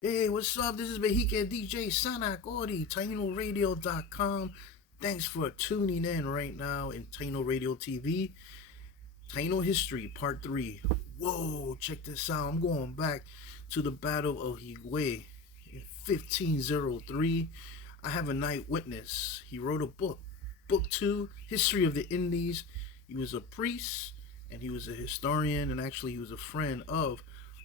Hey, what's up? This is Behike DJ Sana Gori, TainoRadio.com. Thanks for tuning in right now in Taino Radio TV. Taino History, Part 3. Whoa, check this out. I'm going back to the Battle of Higuey in 1503. I have an eyewitness. He wrote a book. Book 2, History of the Indies. He was a priest and he was a historian, and actually he was a friend of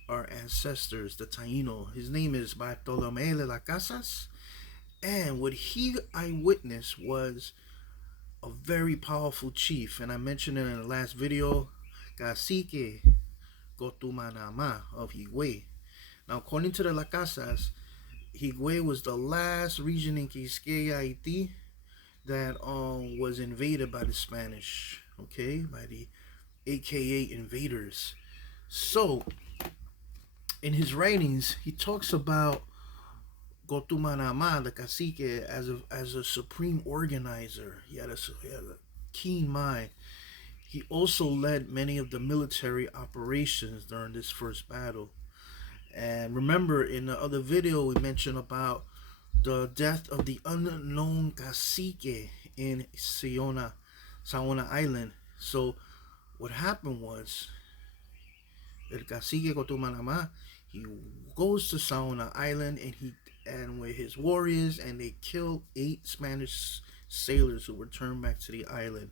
our ancestors, the Taino. His name is Bartolome de las Casas, and what he eyewitnessed was a very powerful chief, and I mentioned it in the last video, Cacike Cotumanamá of Higuey. Now, according to the La Casas, Higuey was the last region in Cacike, Haiti, that was invaded by the Spanish, okay, by the AKA invaders. So in his writings, he talks about Cotumanamá, the cacique, as a supreme organizer. He had a keen mind. He also led many of the military operations during this first battle. And remember, in the other video, we mentioned about the death of the unknown cacique in Saona Island. So what happened was, El Cacike Cotumanamá, he goes to Saona Island and with his warriors, and they kill 8 Spanish sailors who returned back to the island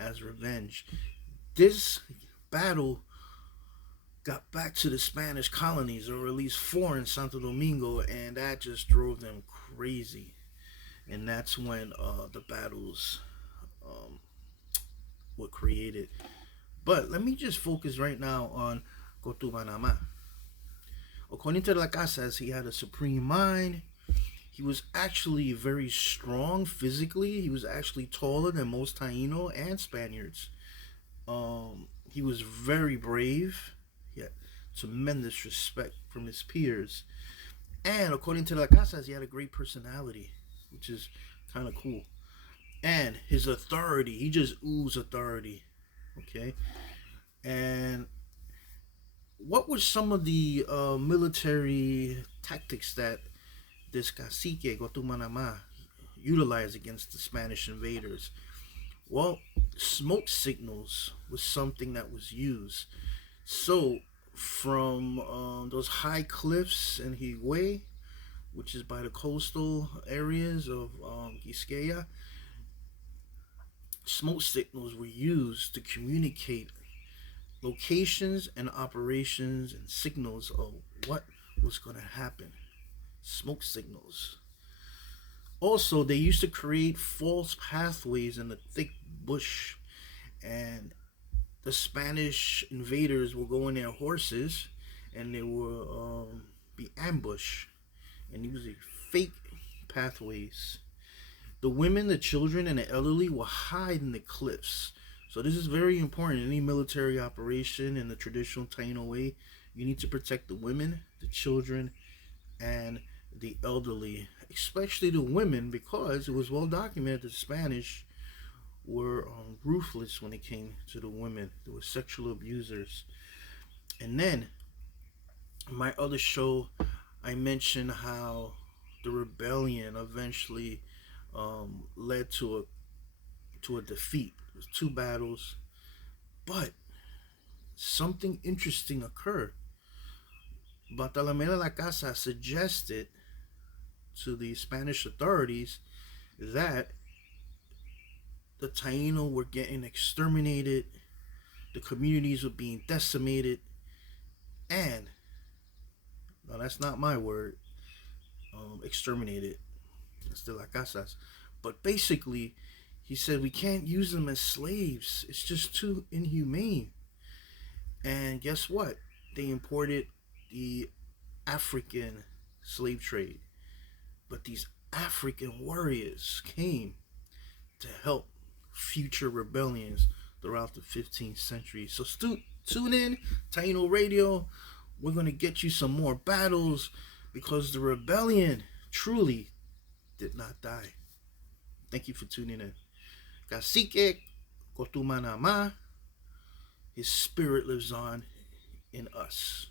as revenge. This battle got back to the Spanish colonies, or at least 4 in Santo Domingo, and that just drove them crazy. And that's when the battles were created. But let me just focus right now on Cotumanamá. According to La Casas, he had a supreme mind. He was actually very strong physically. He was actually taller than most Taino and Spaniards. He was very brave. He had tremendous respect from his peers. And according to La Casas, he had a great personality, which is kind of cool. And his authority, he just oozed authority. Okay? And what were some of the military tactics that this cacique Cotumanamá utilized against the Spanish invaders? Well, smoke signals was something that was used. So from those high cliffs in Higuey, which is by the coastal areas of Quisqueya, smoke signals were used to communicate locations and operations and signals of what was going to happen. Smoke signals. Also, they used to create false pathways in the thick bush, and the Spanish invaders will go in their horses and they will be ambushed, and these were fake pathways. The women, the children, and the elderly will hide in the cliffs. So this is very important. Any military operation in the traditional Taino way, you need to protect the women, the children, and the elderly, especially the women, because it was well documented that the Spanish were ruthless when it came to the women. They were sexual abusers. And then in my other show, I mentioned how the rebellion eventually led to a defeat. It was 2 battles, but something interesting occurred. Bartolome de la Casa suggested to the Spanish authorities that the Taino were getting exterminated, the communities were being decimated, and, now that's not my word, exterminated. That's de la Casas. But basically, he said we can't use them as slaves. It's just too inhumane. And guess what? They imported the African slave trade. But these African warriors came to help future rebellions throughout the 15th century. So tune in, Taino Radio. We're going to get you some more battles, because the rebellion truly did not die. Thank you for tuning in. Cacike Cotumanamá, his spirit lives on in us.